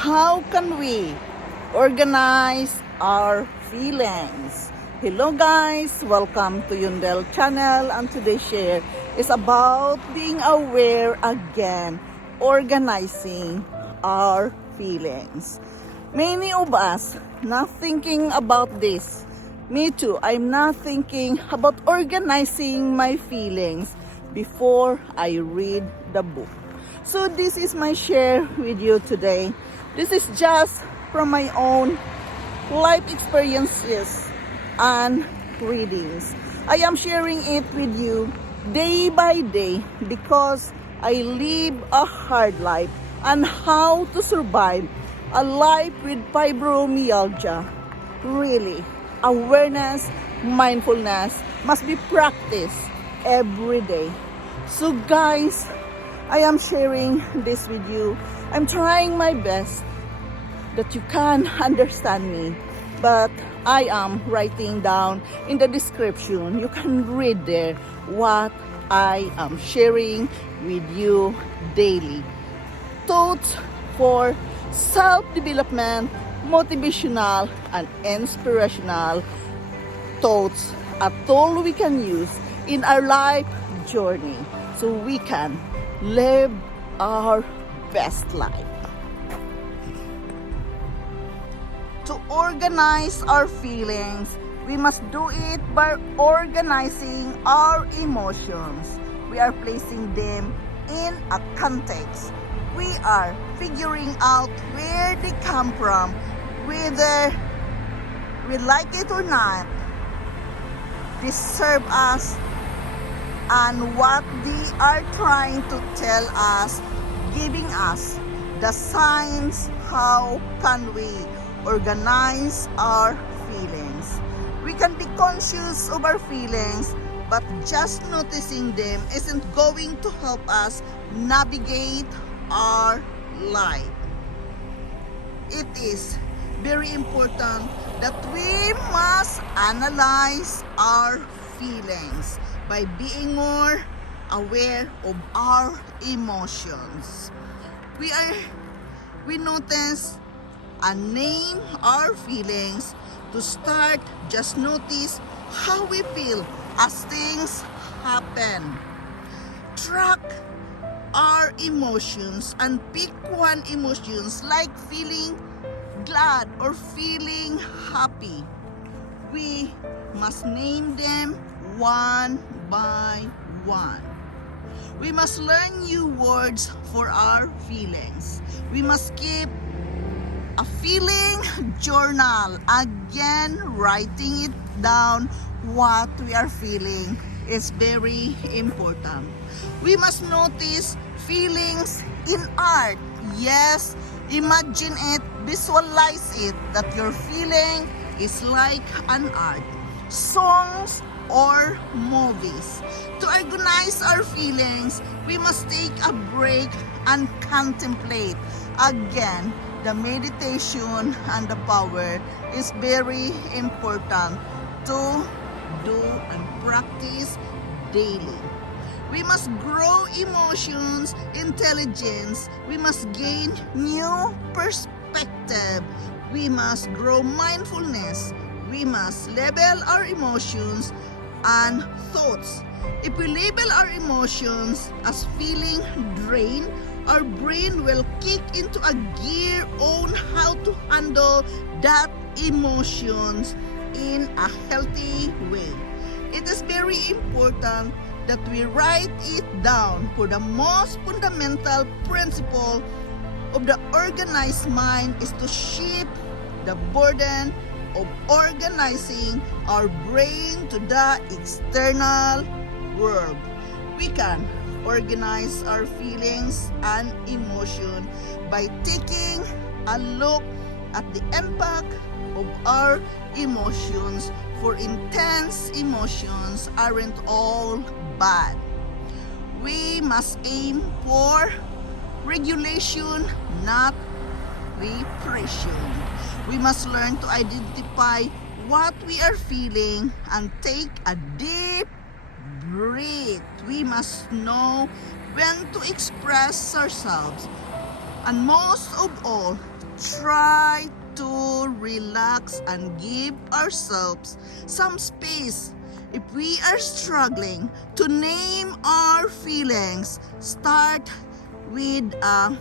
how can we organize our feelings? Hello guys, welcome to Yundel channel, and today's share is about being aware again, organizing our feelings. Many of us not thinking about this. Me too, I'm not thinking about organizing my feelings before I read the book. So this is my share with you today. This is just from my own life experiences and readings. I am sharing it with you day by day because I live a hard life and how to survive a life with fibromyalgia. Really, awareness, mindfulness must be practiced every day. So guys, I am sharing this with you. I'm trying my best that you can understand me, but I am writing down in the description. You can read there what I am sharing with you daily. Thoughts for self-development, motivational and inspirational thoughts, a tool we can use in our life journey so we can live our best life. To organize our feelings, we must do it by organizing our emotions. We are placing them in a context. We are figuring out where they come from, whether we like it or not. They serve us and what they are trying to tell us, giving us the signs how can we organize our feelings. We can be conscious of our feelings, but just noticing them isn't going to help us navigate our life. It is very important that we must analyze our feelings by being more aware of our emotions. We notice and name our feelings. To start, just notice how we feel as things happen. Track our emotions and pick one emotions like feeling glad or feeling happy. We must name them one by one. We must learn new words for our feelings. We must keep a feeling journal. Again, writing it down what we are feeling is very important. We must notice feelings in art. Yes, imagine it, visualize it, that your feeling is like an art. Songs or movies. To organize our feelings, we must take a break and contemplate. Again, the meditation and the power is very important to do and practice daily. We must grow emotions, intelligence. We must gain new perspective. We must grow mindfulness. We must label our emotions and thoughts. If we label our emotions as feeling drained, our brain will kick into a gear on how to handle that emotions in a healthy way. It is very important that we write it down, for the most fundamental principle of the organized mind is to shift the burden of organizing our brain to the external world. We can organize our feelings and emotion by taking a look at the impact of our emotions, for intense emotions aren't all bad. We must aim for regulation, not repression. We must learn to identify what we are feeling and take a deep breathe. We must know when to express ourselves And most of all, try to relax and give ourselves some space. If we are struggling to name our feelings, start with I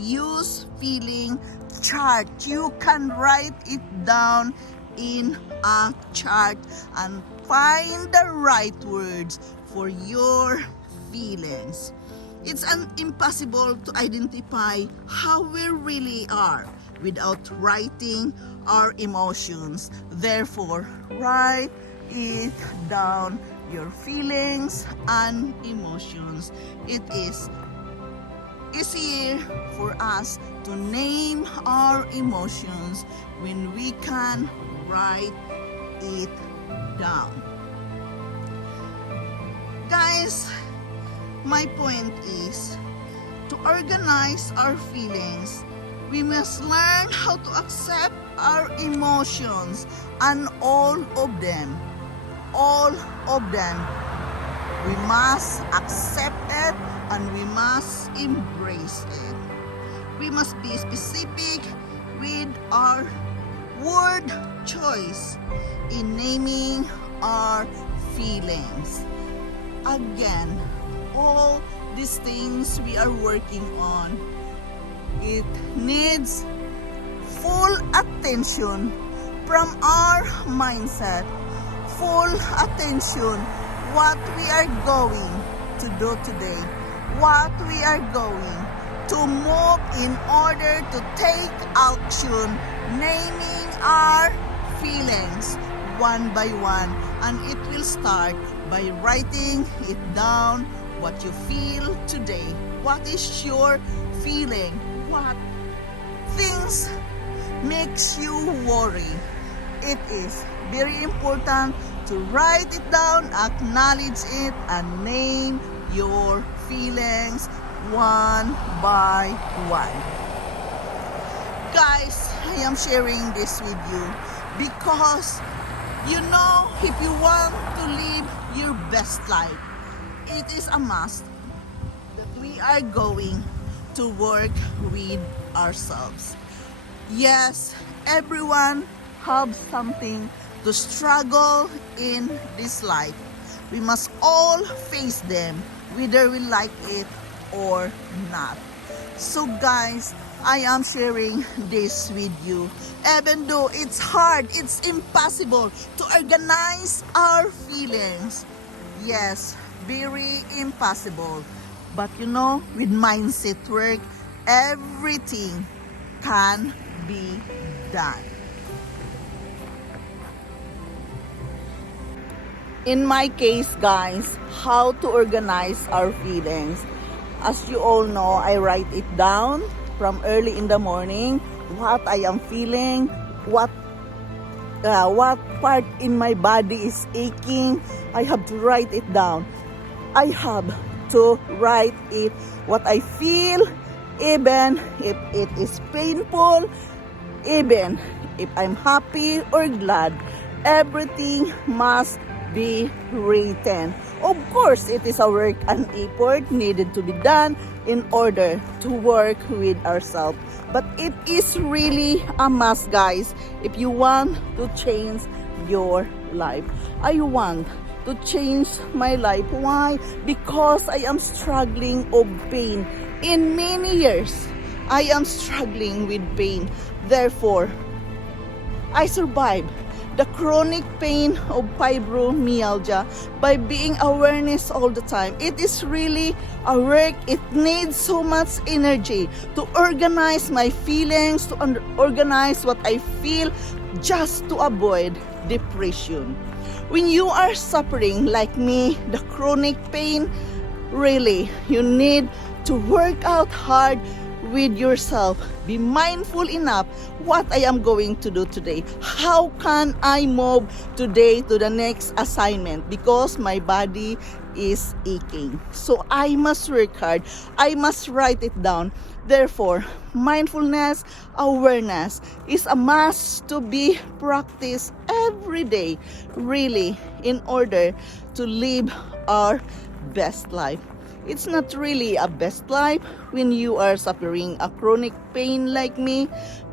use feeling chart. You can write it down in a chart and find the right words for your feelings. It's impossible to identify how we really are without writing our emotions. Therefore, write it down, your feelings and emotions. It is easier for us to name our emotions when we can write it down. Guys, my point is to organize our feelings. We must learn how to accept our emotions, and all of them. We must accept it and we must embrace it. We must be specific with our word choice in naming our feelings. Again, all these things we are working on, it needs full attention from our mindset, full attention what we are going to do today, what we are going to move in order to take action, naming our feelings one by one. And it will start by writing it down, what you feel today. What is your feeling? What things makes you worry? It is very important to write it down, acknowledge it, and name your feelings one by one. Guys, I am sharing this with you because if you want to live your best life, it is a must that we are going to work with ourselves. Yes, everyone have something to struggle in this life. We must all face them, whether we like it or not. So guys, I am sharing this with you. Even though it's hard, it's impossible to organize our feelings. Yes, very impossible. But with mindset work, everything can be done. In my case, guys, how to organize our feelings. As you all know, I write it down from early in the morning, what I am feeling, what part in my body is aching. I have to write it down. I have to write it, what I feel, even if it is painful, even if I'm happy or glad. Everything must be written. Of course, it is a work and effort needed to be done in order to work with ourselves. But it is really a must, guys, if you want to change your life. I want to change my life. Why? Because I am struggling of pain. In many years, I am struggling with pain. Therefore, I survived the chronic pain of fibromyalgia by being awareness all the time. It is really a work. It needs so much energy to organize my feelings, to organize what I feel, just to avoid depression. When you are suffering like me, the chronic pain, really, you need to work out hard with yourself. Be mindful enough what I am going to do today. How can I move today to the next assignment? Because my body is aching. So I must work hard. I must write it down. Therefore, mindfulness, awareness is a must to be practiced every day, really, in order to live our best life. It's not really a best life when you are suffering a chronic pain like me,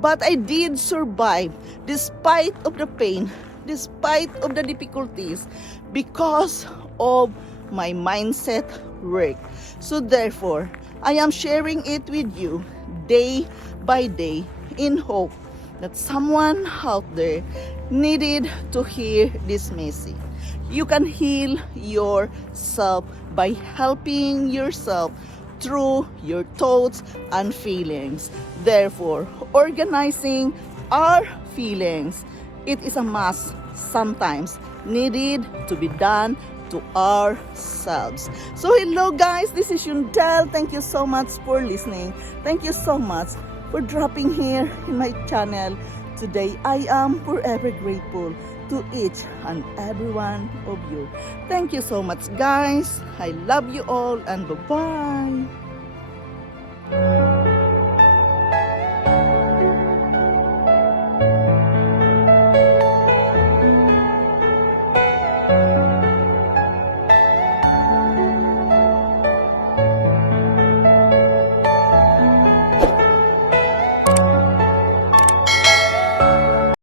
but I did survive despite of the pain, despite of the difficulties, because of my mindset work. So therefore, I am sharing it with you day by day in hope that someone out there needed to hear this message. You can heal yourself by helping yourself through your thoughts and feelings. Therefore, organizing our feelings, it is a must sometimes needed to be done to ourselves. So hello guys, this is Yundel. Thank you so much for listening. Thank you so much for dropping here in my channel. Today I am forever grateful to each and every one of you. Thank you so much guys. I love you all and bye-bye.